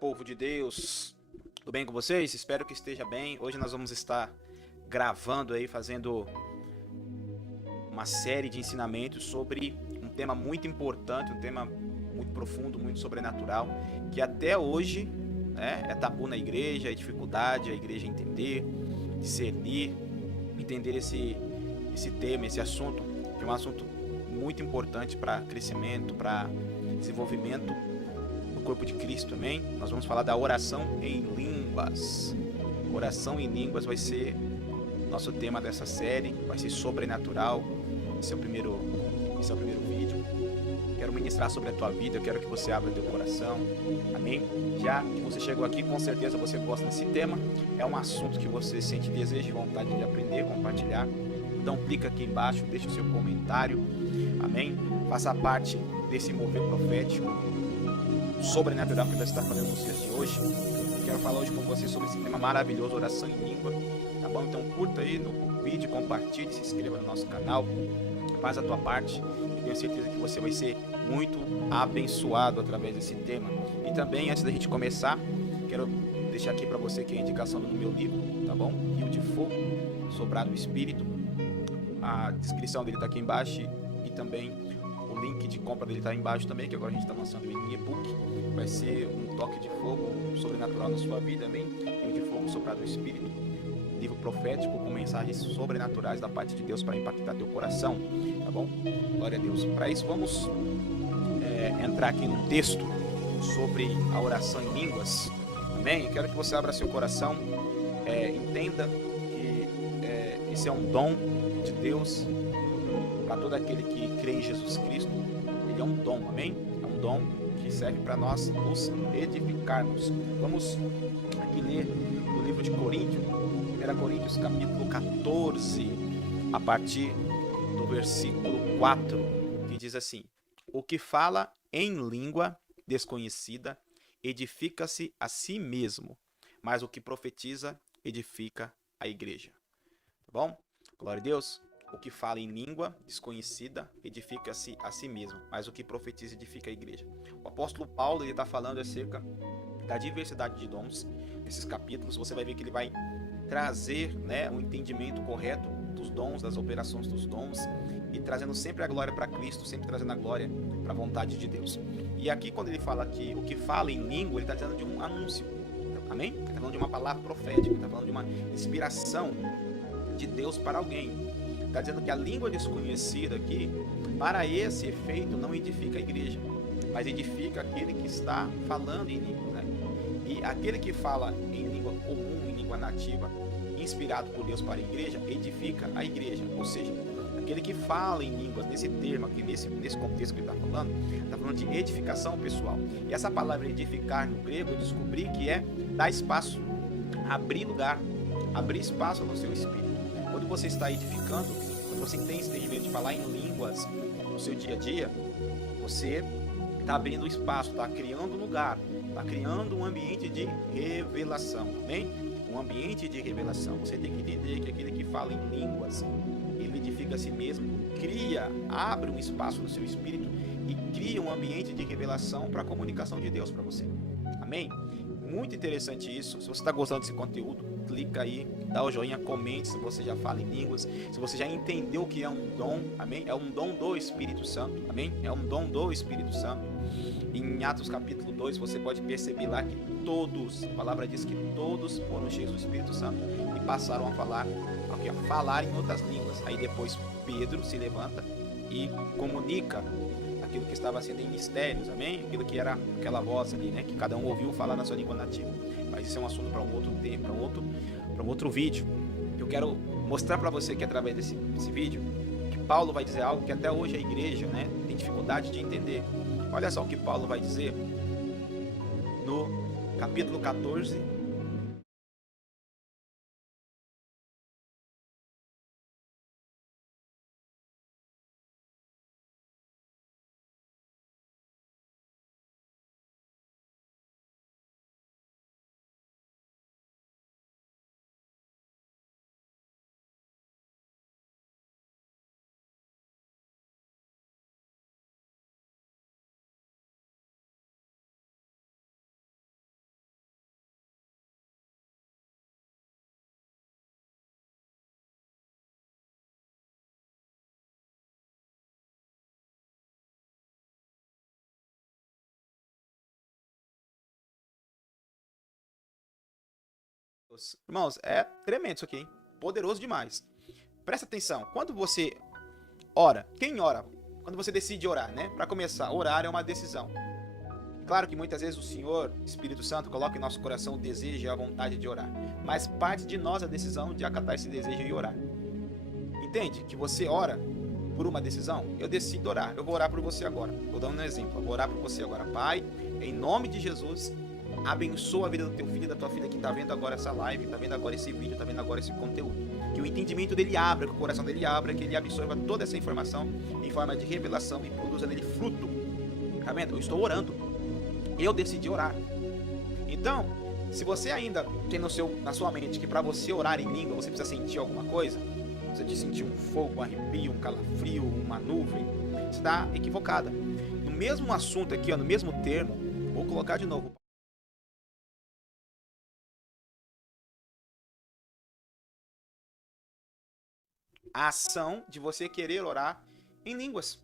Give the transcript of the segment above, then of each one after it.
Povo de Deus, tudo bem com vocês? Espero que esteja bem. Hoje nós vamos estar gravando aí, fazendo uma série de ensinamentos sobre um tema muito importante, um tema muito profundo, muito sobrenatural, que até hoje, né, é tabu na igreja, é dificuldade a igreja entender, discernir, entender esse tema, esse assunto, que é um assunto muito importante para crescimento, para desenvolvimento do corpo de Cristo, amém? Nós vamos falar da oração em línguas. Oração em línguas vai ser nosso tema dessa série, vai ser sobrenatural. Esse é o primeiro vídeo. Quero ministrar sobre a tua vida, eu quero que você abra teu coração, amém? Já que você chegou aqui, com certeza você gosta desse tema, é um assunto que você sente desejo e vontade de aprender, compartilhar. Então clica aqui embaixo, deixa o seu comentário, amém? Faça parte desse mover profético sobrenatural que vai estar fazendo nos dias de hoje. Quero falar hoje com vocês sobre esse tema maravilhoso, oração em língua, tá bom? Então curta aí no vídeo, compartilhe, se inscreva no nosso canal, faz a tua parte e tenho certeza que você vai ser muito abençoado através desse tema. E também, antes da gente começar, quero deixar aqui para você que é a indicação do meu livro, tá bom? Rio de Fogo, Sobrar do Espírito. A descrição dele está aqui embaixo e também o link de compra dele está embaixo também, que agora a gente está lançando ele em e-book. Vai ser um toque de fogo sobrenatural na sua vida, amém? Rio de Fogo, Soprar do Espírito. Livro profético com mensagens sobrenaturais da parte de Deus para impactar teu coração, tá bom? Glória a Deus. Para isso, vamos entrar aqui num texto sobre a oração em línguas, amém? Eu quero que você abra seu coração, entenda que esse é um dom de Deus para todo aquele que crê em Jesus Cristo. Ele é um dom, amém? É um dom que serve para nós nos edificarmos. Vamos aqui ler o livro de Coríntios, 1 Coríntios capítulo 14, a partir do versículo 4, que diz assim: o que fala em língua desconhecida edifica-se a si mesmo, mas o que profetiza edifica a igreja. Tá bom? Glória a Deus. O que fala em língua desconhecida edifica-se a si mesmo, mas o que profetiza edifica a igreja. O apóstolo Paulo está falando acerca da diversidade de dons. Nesses capítulos você vai ver que ele vai trazer, né, um entendimento correto dos dons, das operações dos dons, e trazendo sempre a glória para Cristo, sempre trazendo a glória para a vontade de Deus. E aqui quando ele fala que o que fala em língua, ele está dizendo de um anúncio, amém? Ele está falando de uma palavra profética, ele está falando de uma inspiração de Deus para alguém. Está dizendo que a língua desconhecida aqui, para esse efeito, não edifica a igreja, mas edifica aquele que está falando em língua, né? E aquele que fala em língua comum, em língua nativa, inspirado por Deus para a igreja, edifica a igreja. Ou seja, aquele que fala em línguas, nesse termo aqui, nesse contexto que ele está falando de edificação pessoal. E essa palavra edificar no grego, eu descobri que é dar espaço, abrir lugar, abrir espaço no seu espírito. Quando você está edificando, quando você tem esse entendimento de falar em línguas no seu dia a dia, você está abrindo espaço, está criando lugar, está criando um ambiente de revelação, amém? Um ambiente de revelação. Você tem que entender que aquele que fala em línguas, ele edifica a si mesmo, abre um espaço no seu espírito e cria um ambiente de revelação para a comunicação de Deus para você, amém? Muito interessante isso. Se você está gostando desse conteúdo, clica aí, dá o joinha, comente se você já fala em línguas, se você já entendeu que é um dom, amém? É um dom do Espírito Santo, amém? É um dom do Espírito Santo. Em Atos capítulo 2, você pode perceber lá que todos, a palavra diz que todos foram cheios do Espírito Santo e passaram a falar em outras línguas. Aí depois Pedro se levanta e comunica aquilo que estava sendo em mistérios, amém? Aquilo que era aquela voz ali, né? Que cada um ouviu falar na sua língua nativa. Mas isso é um assunto para um outro tempo, para um outro vídeo. Eu quero mostrar para você que através desse vídeo, que Paulo vai dizer algo que até hoje a igreja, né, tem dificuldade de entender. Olha só o que Paulo vai dizer no capítulo 14, Irmãos, é tremendo isso aqui, hein? Poderoso demais. Presta atenção, quando você ora, quem ora? Quando você decide orar, né? Para começar, orar é uma decisão. Claro que muitas vezes o Senhor, Espírito Santo, coloca em nosso coração o desejo e a vontade de orar. Mas parte de nós a decisão de acatar esse desejo e orar. Entende? Que você ora por uma decisão. Eu decido orar. Eu vou orar por você agora. Vou dar um exemplo. Eu vou orar por você agora. Pai, em nome de Jesus, abençoa a vida do teu filho e da tua filha que está vendo agora essa live, está vendo agora esse vídeo, está vendo agora esse conteúdo. Que o entendimento dele abra, que o coração dele abra, que ele absorva toda essa informação em forma de revelação e produza nele fruto. Tá vendo? Eu estou orando. Eu decidi orar. Então, se você ainda tem na sua mente que para você orar em língua você precisa sentir alguma coisa, você precisa sentir um fogo, um arrepio, um calafrio, uma nuvem, você está equivocada. No mesmo assunto aqui, ó, no mesmo termo, vou colocar de novo. A ação de você querer orar em línguas.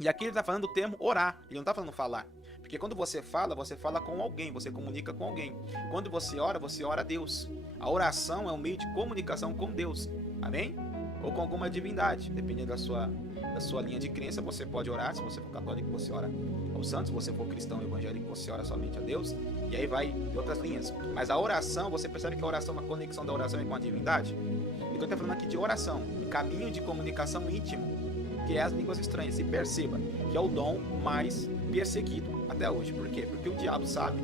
E aqui ele está falando do termo orar, ele não está falando falar. Porque quando você fala com alguém, você comunica com alguém. Quando você ora a Deus. A oração é um meio de comunicação com Deus. Amém? Ou com alguma divindade. Dependendo da sua linha de crença, você pode orar. Se você for católico, você ora ao santo. Se você for cristão evangélico, você ora somente a Deus. E aí vai de outras linhas. Mas a oração, você percebe que a oração é uma conexão da oração com a divindade? Então eu estou falando aqui de oração. Um caminho de comunicação íntimo, que é as línguas estranhas. E perceba que é o dom mais perseguido até hoje. Por quê? Porque o diabo sabe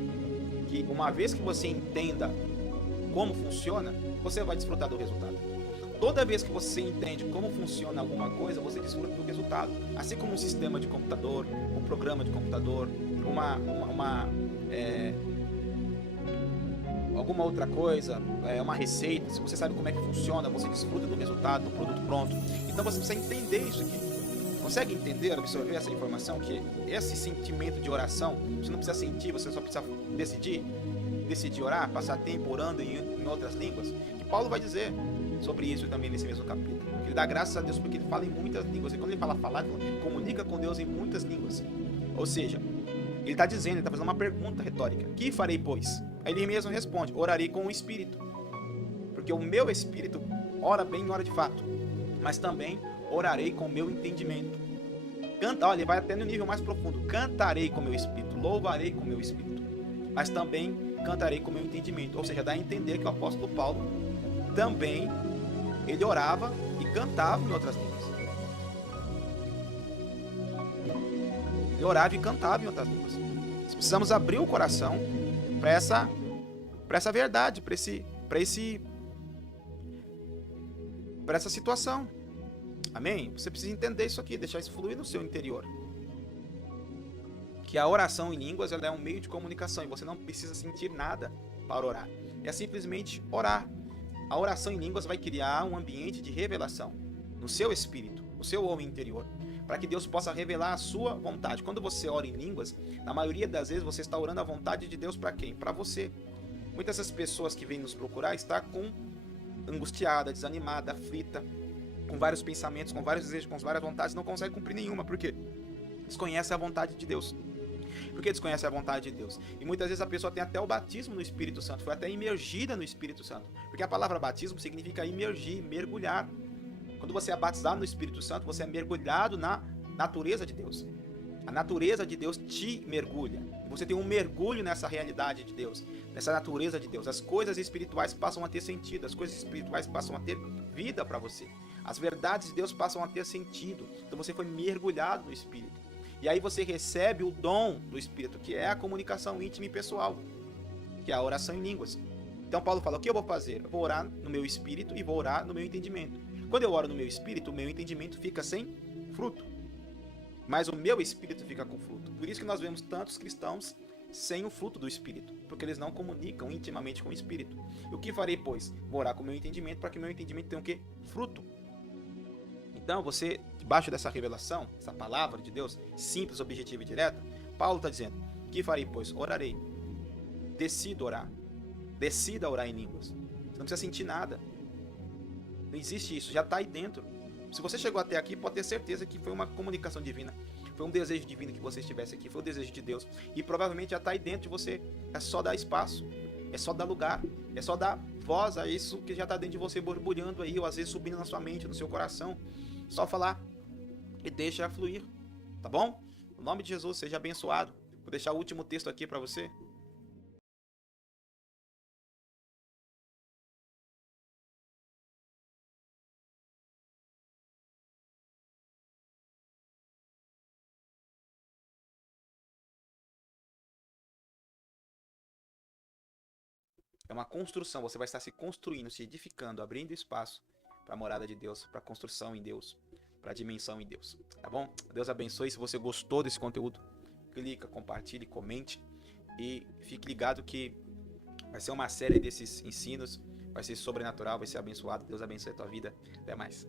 que uma vez que você entenda como funciona, você vai desfrutar do resultado. Toda vez que você entende como funciona alguma coisa, você desfruta do resultado. Assim como um sistema de computador, um programa de computador, alguma outra coisa, uma receita, se você sabe como é que funciona, você desfruta do resultado, do produto pronto. Então você precisa entender isso aqui. Consegue entender, absorver essa informação, que esse sentimento de oração, você não precisa sentir, você só precisa decidir orar, passar tempo orando em outras línguas, que Paulo vai dizer sobre isso também nesse mesmo capítulo. Ele dá graças a Deus porque ele fala em muitas línguas, e quando ele fala falar, ele comunica com Deus em muitas línguas. Ou seja, ele está dizendo, ele está fazendo uma pergunta retórica: que farei, pois? Aí ele mesmo responde: orarei com o Espírito, porque o meu Espírito ora bem e ora de fato, mas também orarei com o meu entendimento. Olha, ele vai até no nível mais profundo. Cantarei com o meu espírito, louvarei com o meu espírito, mas também cantarei com o meu entendimento. Ou seja, dá a entender que o apóstolo Paulo também, ele orava e cantava em outras línguas. Ele orava e cantava em outras línguas. Nós precisamos abrir o coração para essa verdade, para essa situação. Amém? Você precisa entender isso aqui, deixar isso fluir no seu interior. Que a oração em línguas, ela é um meio de comunicação e você não precisa sentir nada para orar. É simplesmente orar. A oração em línguas vai criar um ambiente de revelação no seu espírito, no seu homem interior, para que Deus possa revelar a sua vontade. Quando você ora em línguas, na maioria das vezes você está orando a vontade de Deus para quem? Para você. Muitas dessas pessoas que vêm nos procurar estão angustiada, desanimada, aflita, com vários pensamentos, com vários desejos, com várias vontades, não consegue cumprir nenhuma, porque desconhece a vontade de Deus. Porque desconhece a vontade de Deus. E muitas vezes a pessoa tem até o batismo no Espírito Santo, foi até imergida no Espírito Santo. Porque a palavra batismo significa imergir, mergulhar. Quando você é batizado no Espírito Santo, você é mergulhado na natureza de Deus. A natureza de Deus te mergulha. Você tem um mergulho nessa realidade de Deus, nessa natureza de Deus. As coisas espirituais passam a ter sentido, as coisas espirituais passam a ter vida para você. As verdades de Deus passam a ter sentido. Então você foi mergulhado no Espírito. E aí você recebe o dom do Espírito, que é a comunicação íntima e pessoal, que é a oração em línguas. Então Paulo fala: o que eu vou fazer? Eu vou orar no meu espírito e vou orar no meu entendimento. Quando eu oro no meu espírito, o meu entendimento fica sem fruto, mas o meu espírito fica com fruto. Por isso que nós vemos tantos cristãos sem o fruto do Espírito, porque eles não comunicam intimamente com o Espírito. E o que farei, pois? Vou orar com o meu entendimento, para que o meu entendimento tenha o quê? Fruto. Então, você, debaixo dessa revelação, essa palavra de Deus, simples, objetiva e direta, Paulo está dizendo: o que farei, pois? Orarei. Decido orar. Decida orar em línguas. Você não precisa sentir nada. Não existe isso, já está aí dentro. Se você chegou até aqui, pode ter certeza que foi uma comunicação divina. Foi um desejo divino que você estivesse aqui, foi o desejo de Deus. E provavelmente já está aí dentro de você. É só dar espaço. É só dar lugar, é só dar voz a isso que já está dentro de você borbulhando aí, ou às vezes subindo na sua mente, no seu coração. Só falar e deixa fluir, tá bom? No nome de Jesus, seja abençoado. Vou deixar o último texto aqui para você. É uma construção, você vai estar se construindo, se edificando, abrindo espaço para a morada de Deus, para a construção em Deus, para a dimensão em Deus, tá bom? Deus abençoe. Se você gostou desse conteúdo, clica, compartilhe, comente e fique ligado que vai ser uma série desses ensinos, vai ser sobrenatural, vai ser abençoado. Deus abençoe a tua vida. Até mais.